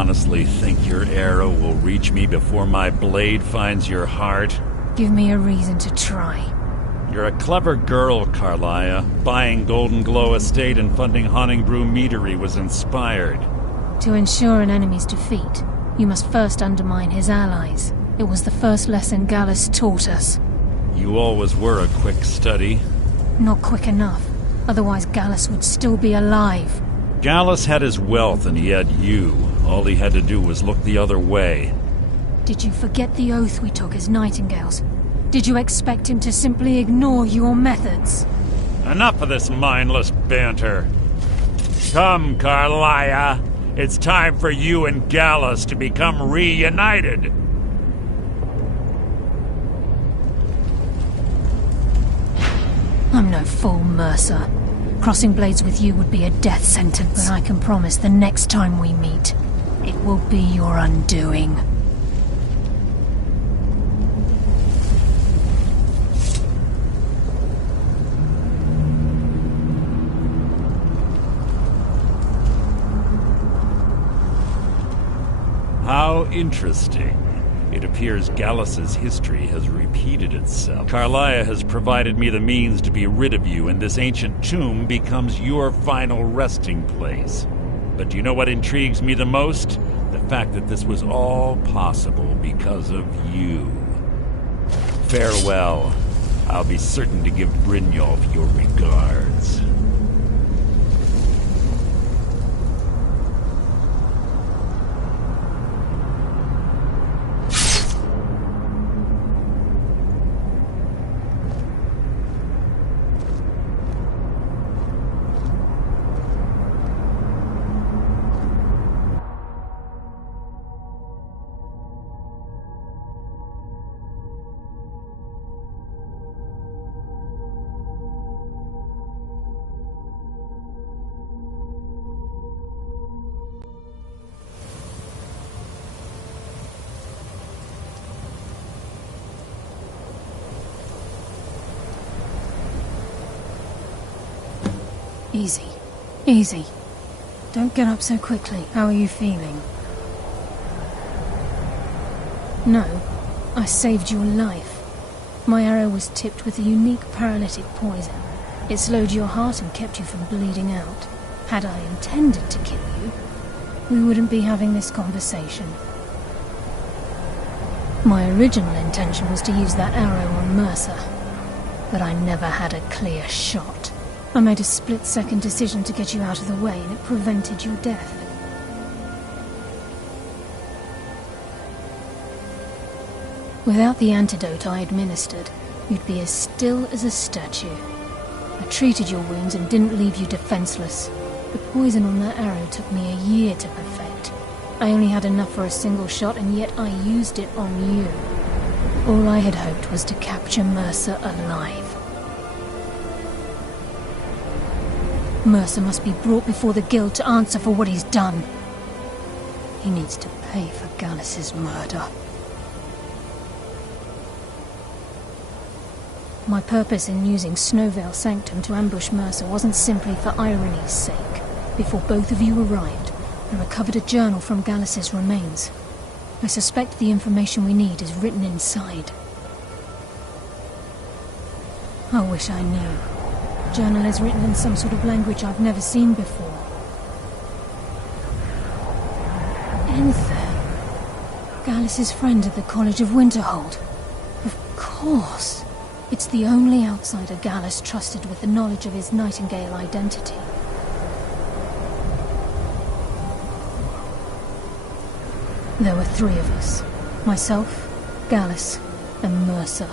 honestly think your arrow will reach me before my blade finds your heart? Give me a reason to try. You're a clever girl, Carlia. Buying Golden Glow Estate and funding Honningbrew Meadery was inspired. To ensure an enemy's defeat, you must first undermine his allies. It was the first lesson Gallus taught us. You always were a quick study. Not quick enough. Otherwise Gallus would still be alive. Gallus had his wealth and he had you. All he had to do was look the other way. Did you forget the oath we took as Nightingales? Did you expect him to simply ignore your methods? Enough of this mindless banter. Come, Carlia. It's time for you and Gallus to become reunited. I'm no fool, Mercer. Crossing blades with you would be a death sentence. But I can promise the next time we meet, it will be your undoing. How interesting. It appears Gallus's history has repeated itself. Carlia has provided me the means to be rid of you, and this ancient tomb becomes your final resting place. But do you know what intrigues me the most? The fact that this was all possible because of you. Farewell. I'll be certain to give Brynjolf your regards. Easy. Easy. Don't get up so quickly. How are you feeling? No. I saved your life. My arrow was tipped with a unique paralytic poison. It slowed your heart and kept you from bleeding out. Had I intended to kill you, we wouldn't be having this conversation. My original intention was to use that arrow on Mercer, but I never had a clear shot. I made a split-second decision to get you out of the way, and it prevented your death. Without the antidote I administered, you'd be as still as a statue. I treated your wounds and didn't leave you defenseless. The poison on that arrow took me a year to perfect. I only had enough for a single shot, and yet I used it on you. All I had hoped was to capture Mercer alive. Mercer must be brought before the Guild to answer for what he's done. He needs to pay for Gallus's murder. My purpose in using Snowvale Sanctum to ambush Mercer wasn't simply for irony's sake. Before both of you arrived, I recovered a journal from Gallus's remains. I suspect the information we need is written inside. I wish I knew. The journal is written in some sort of language I've never seen before. Enther. Gallus's friend at the College of Winterhold. Of course. It's the only outsider Gallus trusted with the knowledge of his Nightingale identity. There were three of us. Myself, Gallus, and Mercer.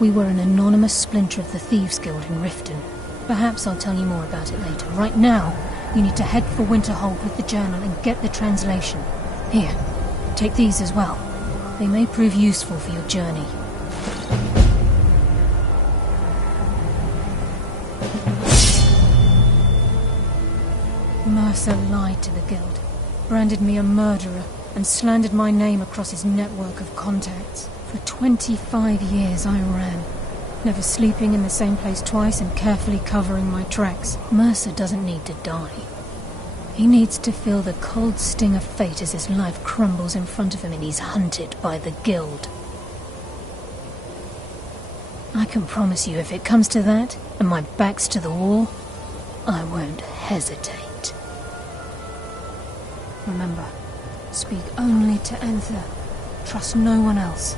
We were an anonymous splinter of the Thieves' Guild in Riften. Perhaps I'll tell you more about it later. Right now, you need to head for Winterhold with the journal and get the translation. Here, take these as well. They may prove useful for your journey. Mercer lied to the Guild, branded me a murderer, and slandered my name across his network of contacts. For 25 years I ran, never sleeping in the same place twice and carefully covering my tracks. Mercer doesn't need to die. He needs to feel the cold sting of fate as his life crumbles in front of him and he's hunted by the Guild. I can promise you, if it comes to that, and my back's to the wall, I won't hesitate. Remember, speak only to Anther. Trust no one else.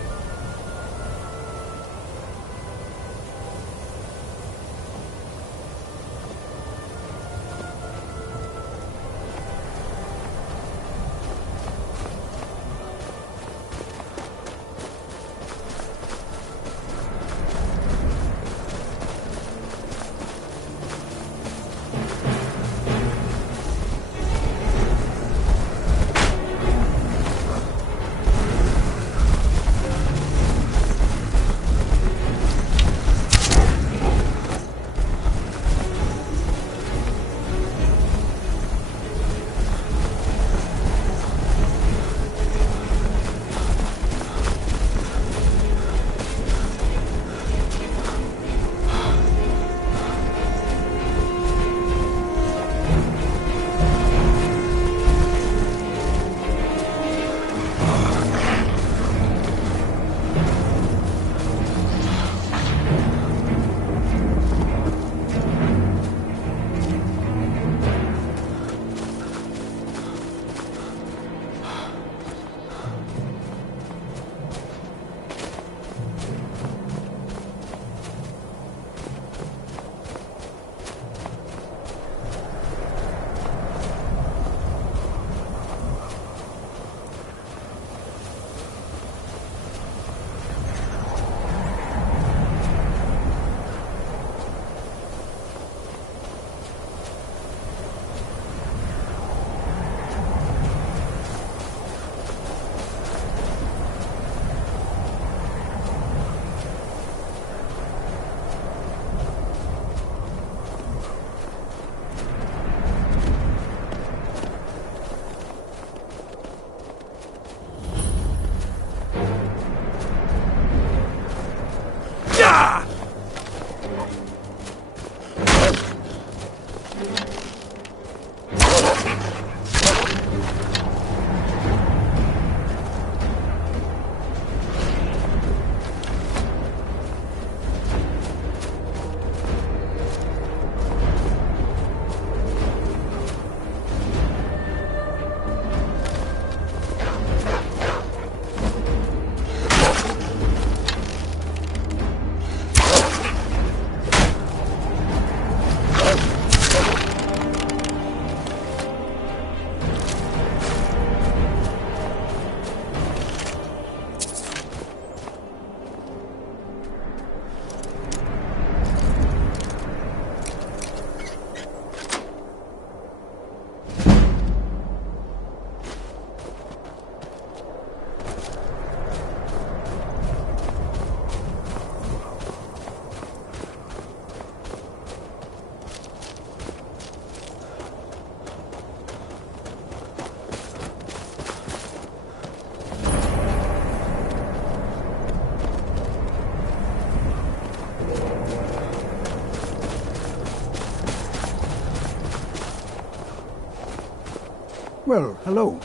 Well, hello.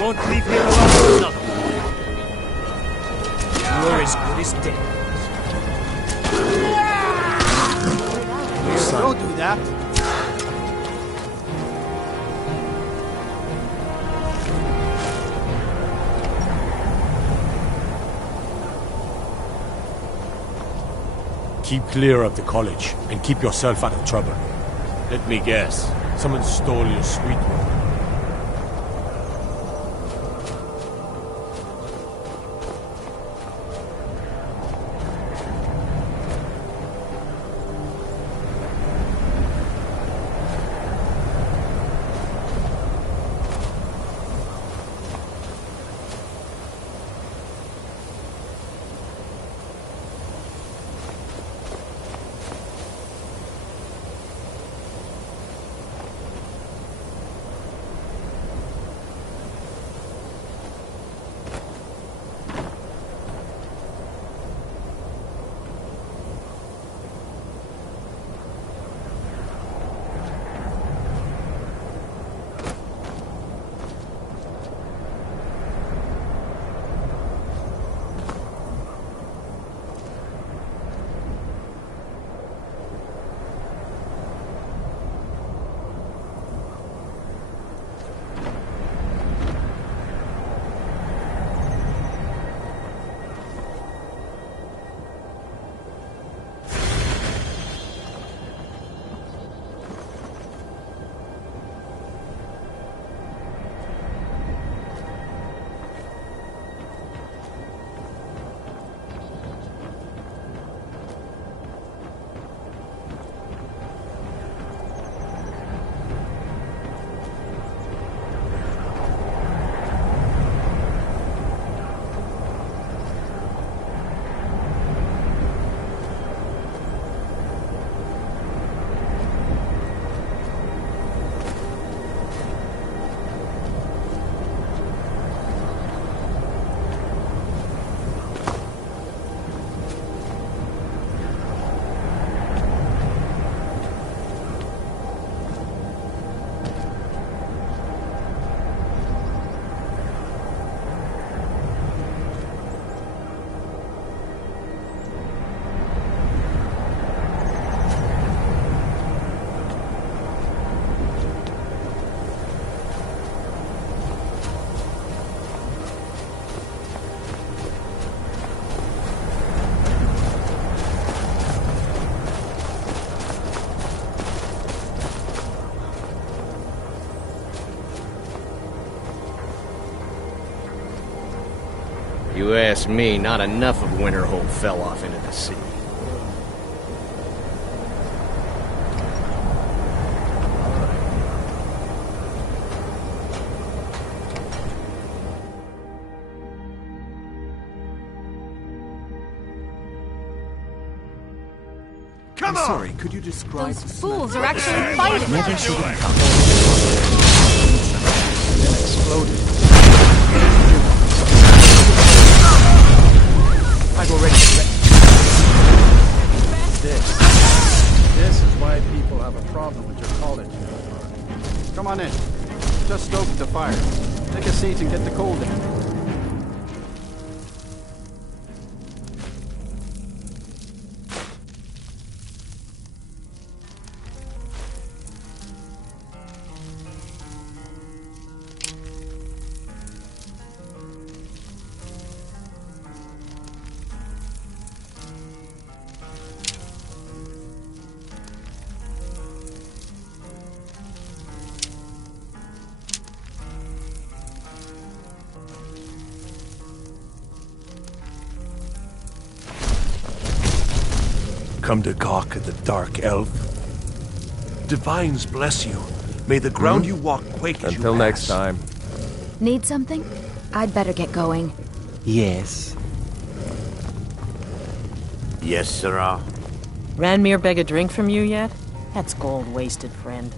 Won't leave here alone another. You're as good as dead. son. Don't do that. Keep clear of the college, and keep yourself out of trouble. Let me guess. Someone stole your sweet one. You ask me, not enough of Winterhold fell off into the sea. I'm sorry, could you describe Those fools are actually fighting! Never should have come. Then exploded. I've already This is why people have a problem with your college. Come on in. Just stoked the fire. Take a seat and get the cold in. Come to gawk at the dark elf. Divines bless you. May the ground you walk quake as Until you next pass. time. Need something? I'd better get going. Yes. Yes, sirrah. Ranmir beg a drink from you yet? That's gold wasted, friend.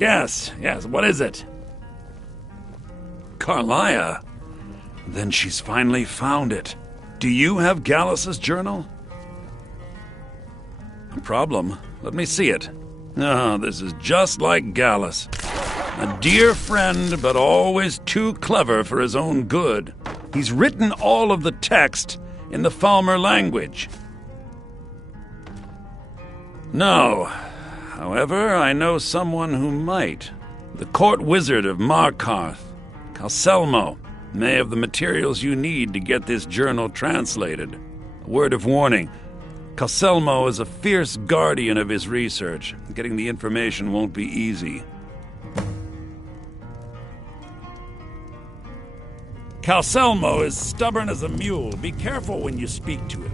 Yes, what is it? Carlia? Then she's finally found it. Do you have Gallus's journal? No problem. Let me see it. Oh, this is just like Gallus. A dear friend, but always too clever for his own good. He's written all of the text in the Falmer language. No. However, I know someone who might. The court wizard of Markarth, Calcelmo, may have the materials you need to get this journal translated. A word of warning. Calcelmo is a fierce guardian of his research. Getting the information won't be easy. Calcelmo is stubborn as a mule. Be careful when you speak to him.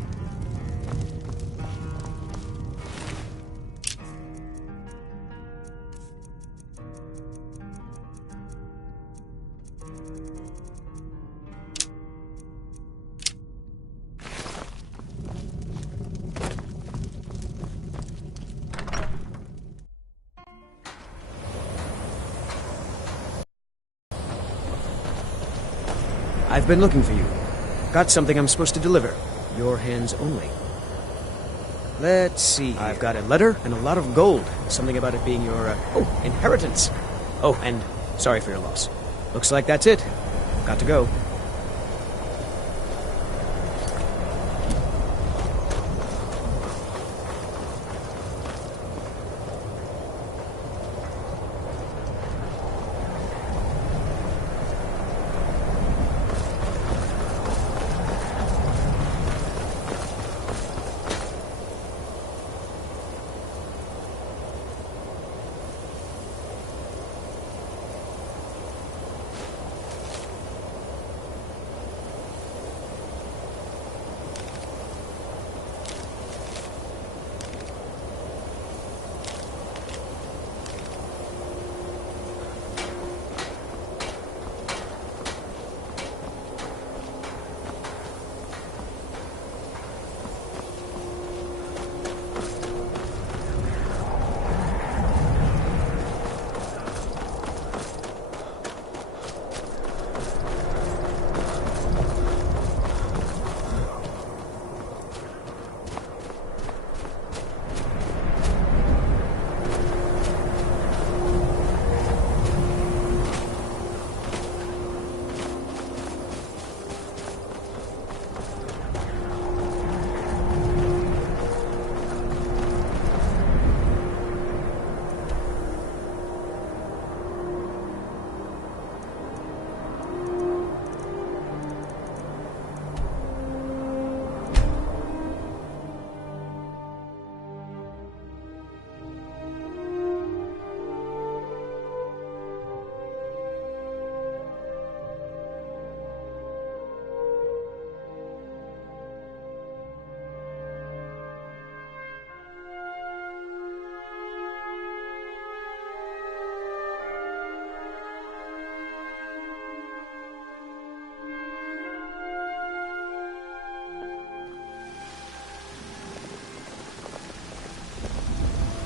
I've been looking for you. Got something I'm supposed to deliver. Your hands only. Let's see. I've got a letter and a lot of gold. Something about it being your, inheritance. Oh, and sorry for your loss. Looks like that's it. Got to go.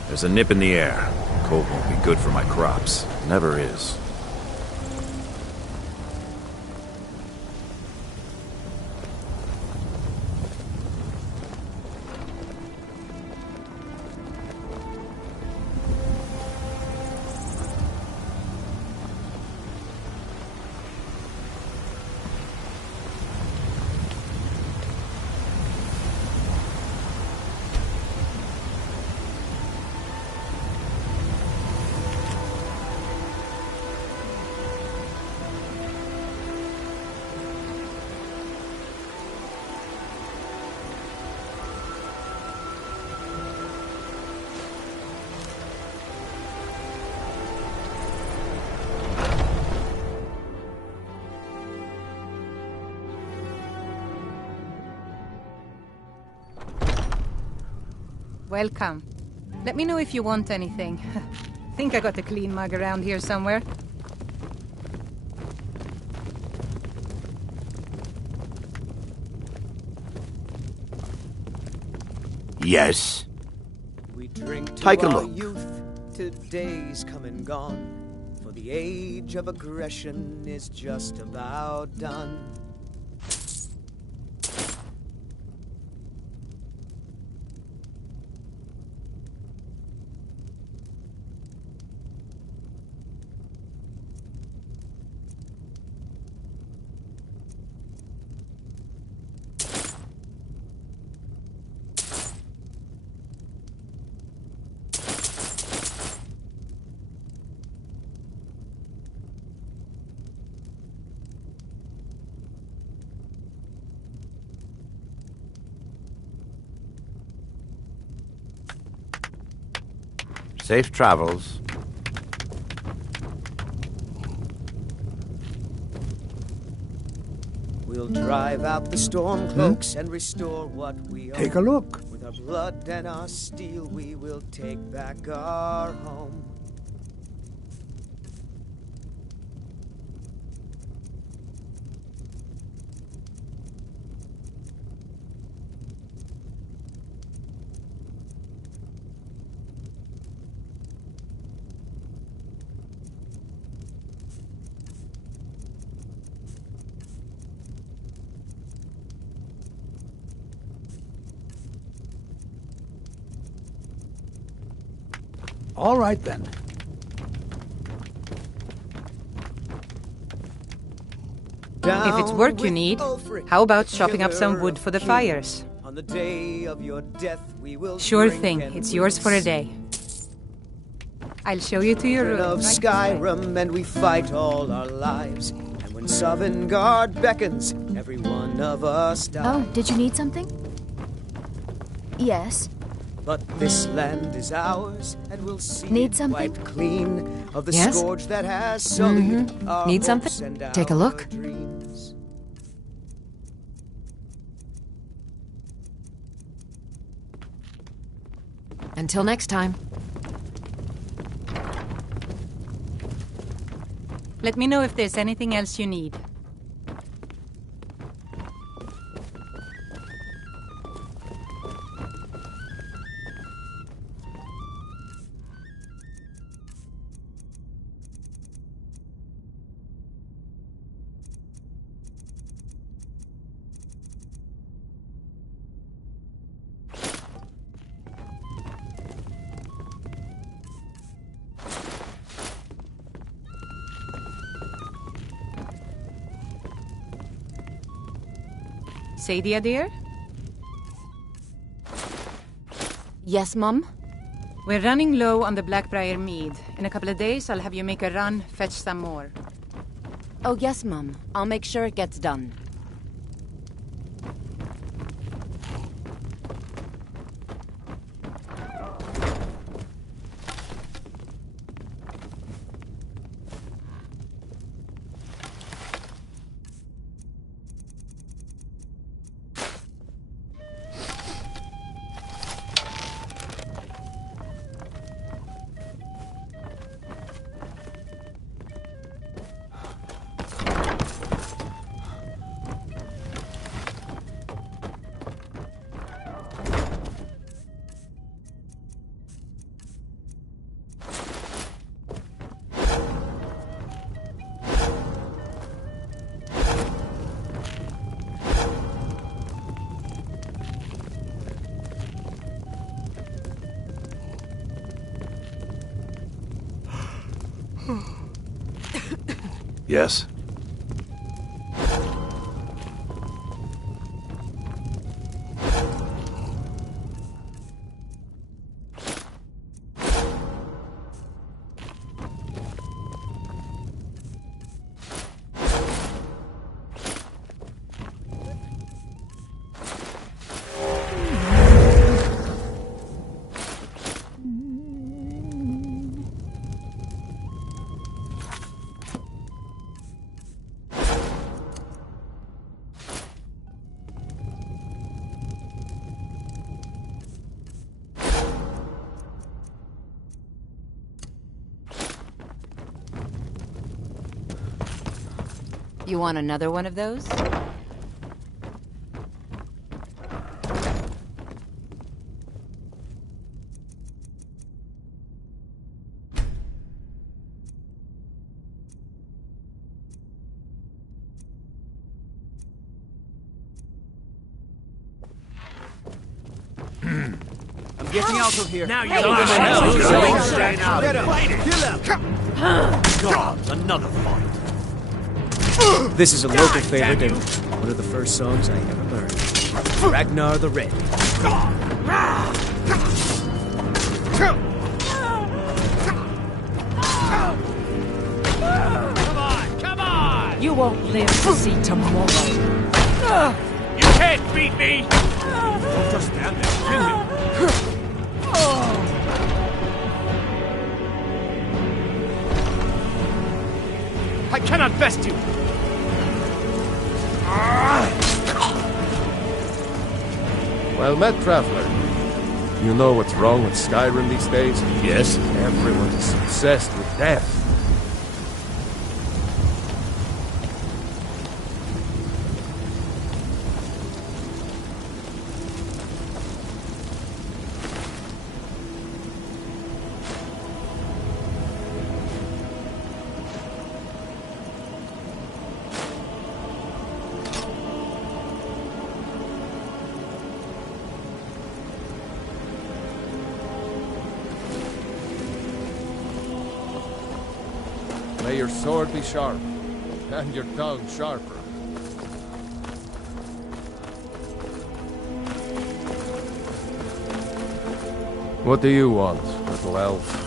There's a nip in the air. Cold won't be good for my crops. Never is. Welcome. Let me know if you want anything. Think I got a clean mug around here somewhere. Yes. We drink to Take a our look. youth, appointed days come and gone, for the age of aggression is just about done. Safe travels. We'll drive out the storm cloaks and restore what we own. Take a look. With our blood and our steel, we will take back our home. All right, then. If it's work you need, how about chopping up some wood for the fires? On the day of your death, we will Sure thing. It's yours for a day. I'll show you to your room. Of Skyrim, and we fight all our lives. And when Sovngarde beckons, every one of us dies. Oh, did you need something? Yes. But this land is ours, and we'll see Need it something? wiped clean of the Yes? scourge that has sullied our Need hopes something? and Take a our look. dreams. Until next time. Let me know if there's anything else you need. Sadia, dear? Yes, Mum? We're running low on the Blackbriar mead. In a couple of days, I'll have you make a run, fetch some more. Oh, yes, Mum. I'll make sure it gets done. Yes? You want another one of those? Get me out of here. Now you Get him. Kill him. God, another fight. This is a local favorite and one of the first songs I ever learned. Ragnar the Red. Come on! You won't live to see tomorrow. You can't beat me! Don't just stand there. Kill him. I cannot best you! Well met, traveler. You know what's wrong with Skyrim these days? Yes? Everyone is obsessed with death. May your sword be sharp, and your tongue sharper. What do you want, little elf?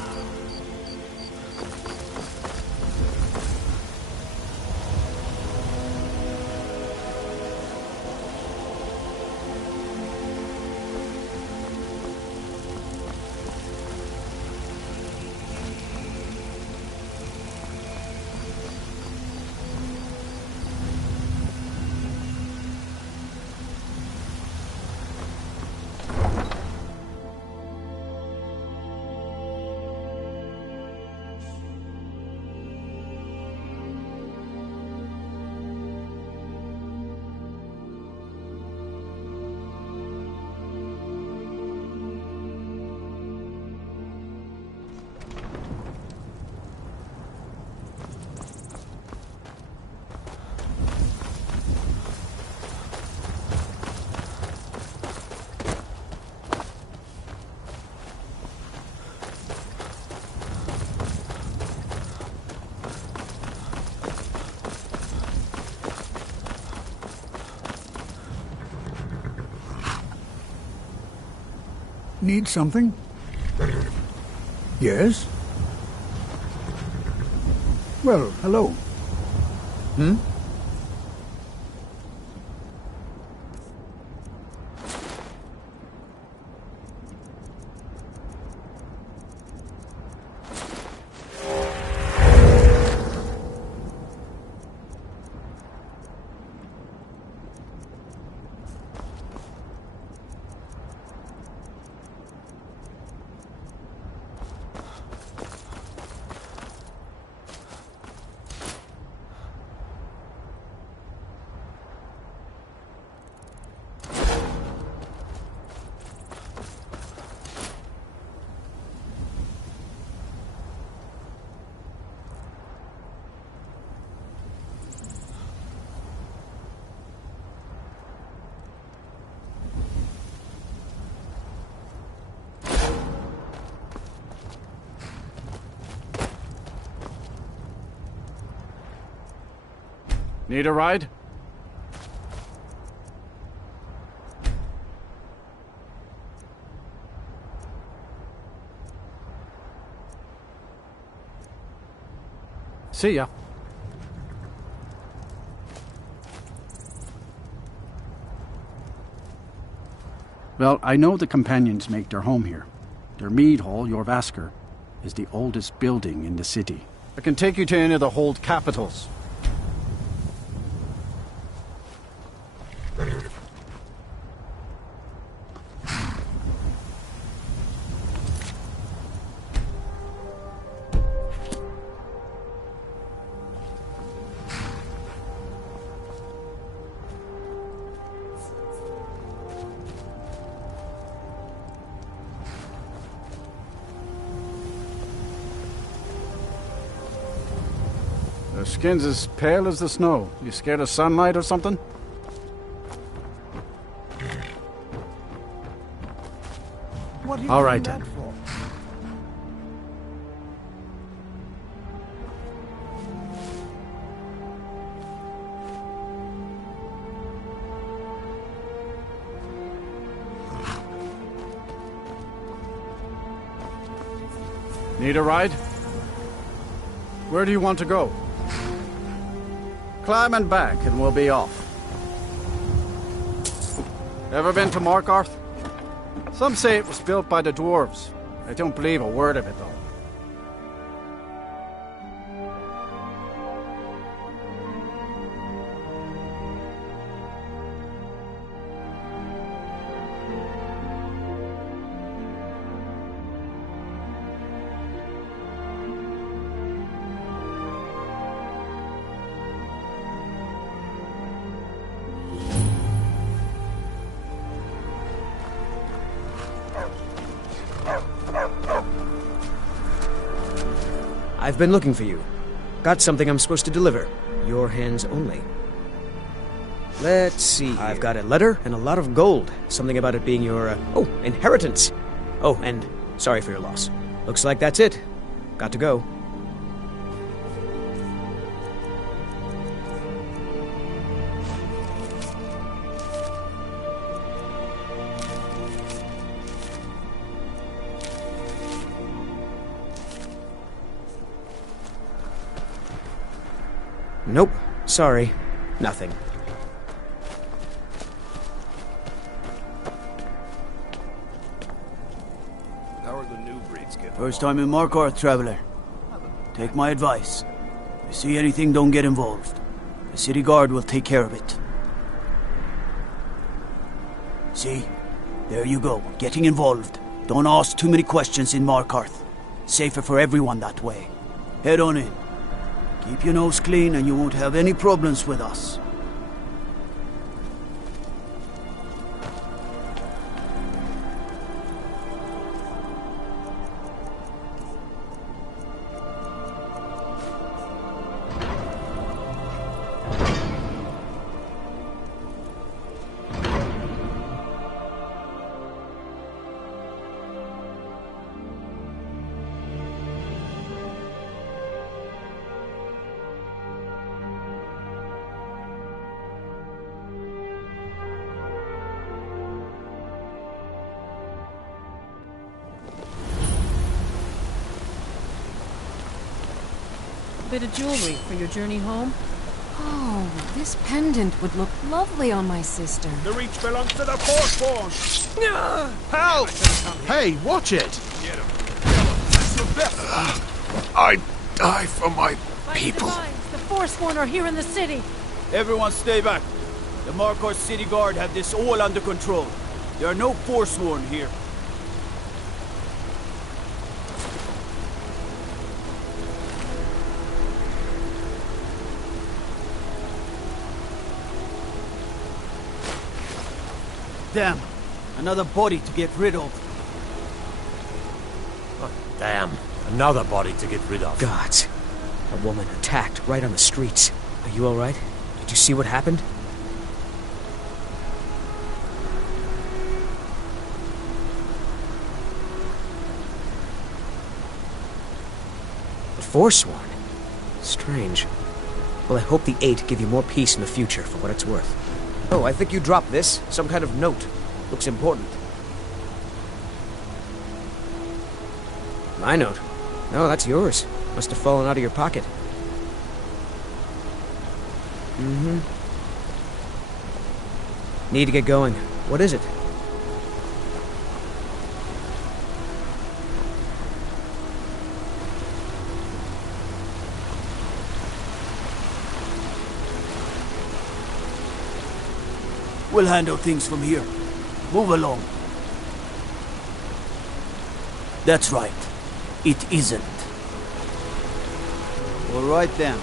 Need something? Yes? Well, hello. Hmm? Need a ride? See ya. Well, I know the companions make their home here. Their mead hall, your Vasker, is the oldest building in the city. I can take you to any of the hold capitals. Their skin's as pale as the snow. You scared of sunlight or something? What All right, then. Need a ride? Where do you want to go? Climb and back, and we'll be off. Ever been to Markarth? Some say it was built by the dwarves. I don't believe a word of it, though. I've been looking for you. Got something I'm supposed to deliver. Your hands only. Let's see. I've got a letter and a lot of gold. Something about it being your, inheritance. Oh, and sorry for your loss. Looks like that's it. Got to go. Nope. Sorry. Nothing. How are the new breeds getting? First time in Markarth, traveler. Take my advice. If you see anything, don't get involved. The city guard will take care of it. See? There you go. Getting involved. Don't ask too many questions in Markarth. Safer for everyone that way. Head on in. Keep your nose clean and you won't have any problems with us. Bit of jewelry for your journey home? Oh, this pendant would look lovely on my sister. The reach belongs to the Forsworn! Help! Hey, watch it! I die for my people. The Forsworn are here in the city! Everyone stay back. The Markarth city guard have this all under control. There are no Forsworn here. Damn. Another body to get rid of. Oh, damn. Another body to get rid of. Gods. A woman attacked right on the streets. Are you alright? Did you see what happened? The Forsworn? Strange. Well, I hope the Eight give you more peace in the future for what it's worth. Oh, I think you dropped this. Some kind of note. Looks important. My note? No, that's yours. Must have fallen out of your pocket. Need to get going. What is it? We'll handle things from here. Move along. That's right. It isn't. All right then.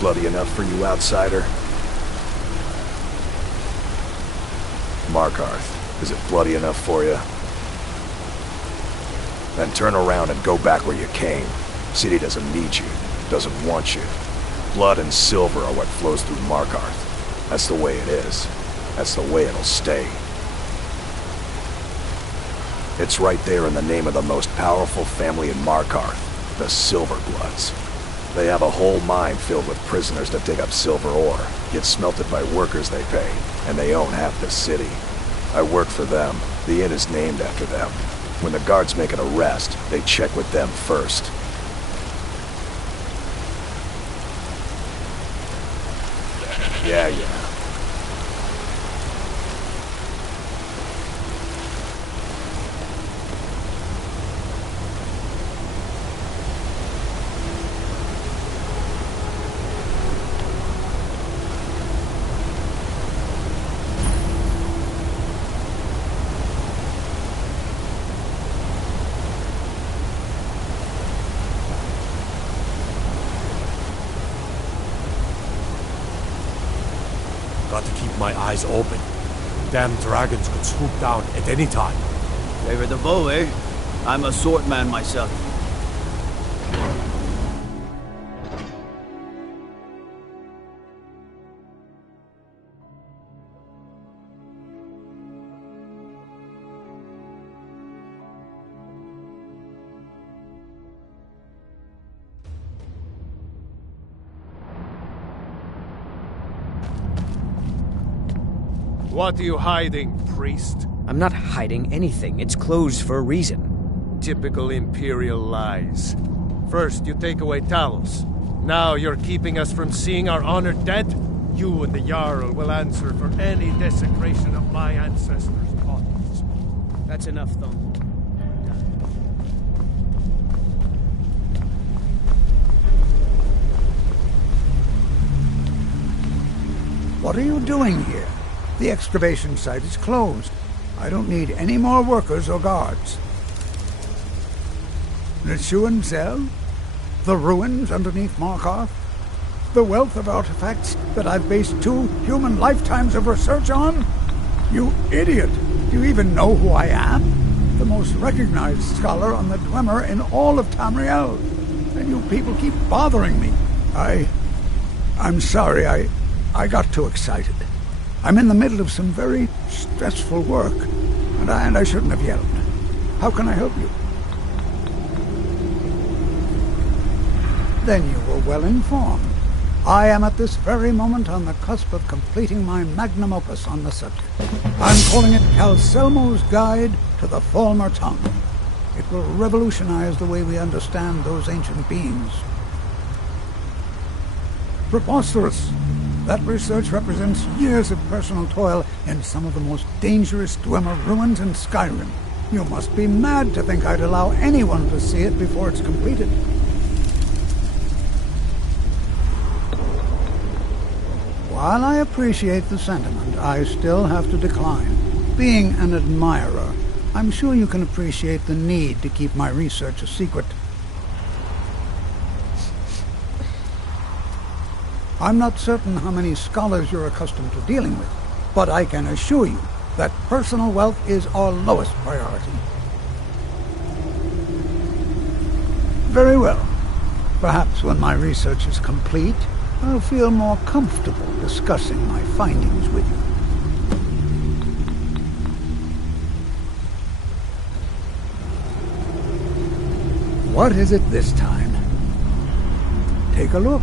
Bloody enough for you, outsider? Markarth, is it bloody enough for you? Then turn around and go back where you came. City doesn't need you, doesn't want you. Blood and silver are what flows through Markarth. That's the way it is. That's the way it'll stay. It's right there in the name of the most powerful family in Markarth, the Silverbloods. They have a whole mine filled with prisoners that dig up silver ore, get smelted by workers they pay, and they own half the city. I work for them. The inn is named after them. When the guards make an arrest, they check with them first. Yeah. Got to keep my eyes open. Damn dragons could swoop down at any time. Favor the bow, eh? I'm a swordman myself. What are you hiding, priest? I'm not hiding anything. It's closed for a reason. Typical Imperial lies. First, you take away Talos. Now you're keeping us from seeing our honored dead? You and the Jarl will answer for any desecration of my ancestors' bodies. That's enough, Thumb. What are you doing here? The excavation site is closed. I don't need any more workers or guards. The Áscun cell? The ruins underneath Markarth? The wealth of artifacts that I've based 2 human lifetimes of research on? You idiot! Do you even know who I am? The most recognized scholar on the Dwemer in all of Tamriel. And you people keep bothering me. I'm sorry, I got too excited. I'm in the middle of some very stressful work, and I shouldn't have yelled. How can I help you? Then you were well informed. I am at this very moment on the cusp of completing my magnum opus on the subject. I'm calling it Calcelmo's Guide to the Falmer Tongue. It will revolutionize the way we understand those ancient beings. Preposterous! That research represents years of personal toil in some of the most dangerous Dwemer ruins in Skyrim. You must be mad to think I'd allow anyone to see it before it's completed. While I appreciate the sentiment, I still have to decline. Being an admirer, I'm sure you can appreciate the need to keep my research a secret. I'm not certain how many scholars you're accustomed to dealing with, but I can assure you that personal wealth is our lowest priority. Very well. Perhaps when my research is complete, I'll feel more comfortable discussing my findings with you. What is it this time? Take a look.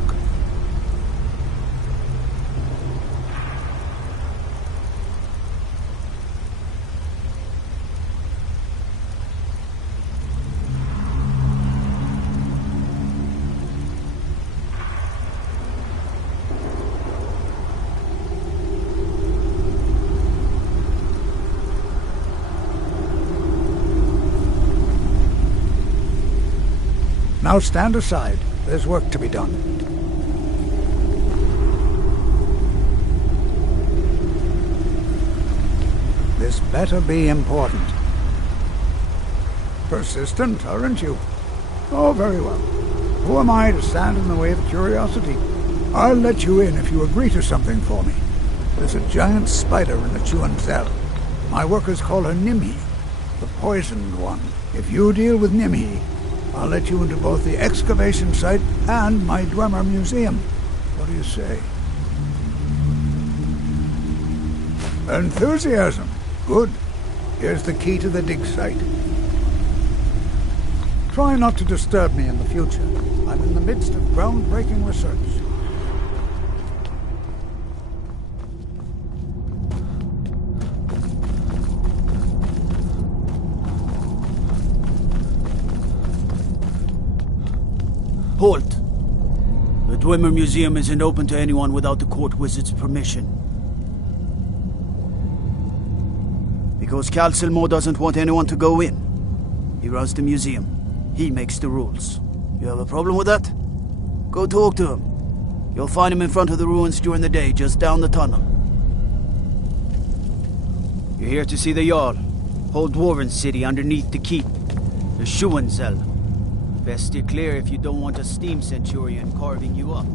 Now stand aside. There's work to be done. This better be important. Persistent, aren't you? Oh, very well. Who am I to stand in the way of curiosity? I'll let you in if you agree to something for me. There's a giant spider in the Áscun cell. My workers call her Nimhi, the poisoned one. If you deal with Nimhi, I'll let you into both the excavation site and my Dwemer Museum. What do you say? Enthusiasm. Good. Here's the key to the dig site. Try not to disturb me in the future. I'm in the midst of groundbreaking research. Halt! The Dwemer Museum isn't open to anyone without the court wizard's permission. Because Calcelmo doesn't want anyone to go in. He runs the museum. He makes the rules. You have a problem with that? Go talk to him. You'll find him in front of the ruins during the day, just down the tunnel. You're here to see the Jarl. Whole Dwarven city underneath the keep. The Schuenzell. Best steer clear if you don't want a steam centurion carving you up.